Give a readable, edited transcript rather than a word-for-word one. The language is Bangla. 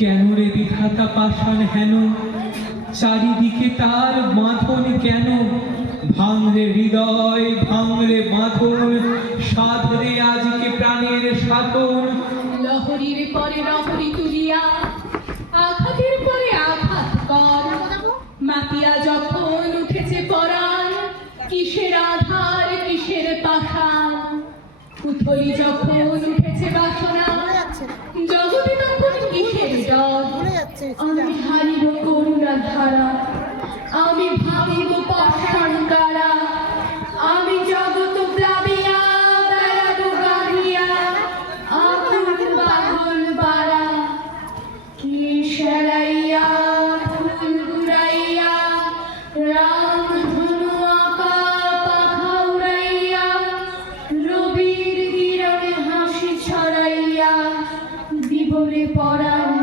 কেন রে বিধাতা পাষাণ হেন, চারিদিকে তার বাঁধন কেন? ভাঙরে হৃদয়, ভাঙরে বাঁধন, সাধরে আজকে প্রাণের সাধন। লহরীর পরে লহরী তুলিয়া আঘাতের পরে আঘাত কর, মাতিয়া যখন উঠেছে পরাণ, কিসের আধার কিসের পাষাণ। উথলি যখন উঠেছে বাসনা, জগতে তখন কিসের ডর। আমি হারিব করুণা ধারা, আমি ভাবিব পাষাণ কারা। আমি জগৎ প্লাবিয়া বেড়াব গাহিয়া, আকুল পাগল বাড়া। কি সেরাইয়া ফুল ঘুরাইয়া, রাম ধনু আঁকা পাখা উড়াইয়া, রবির কিরণে হাসি ছড়াইয়া, দিবরে পরাণ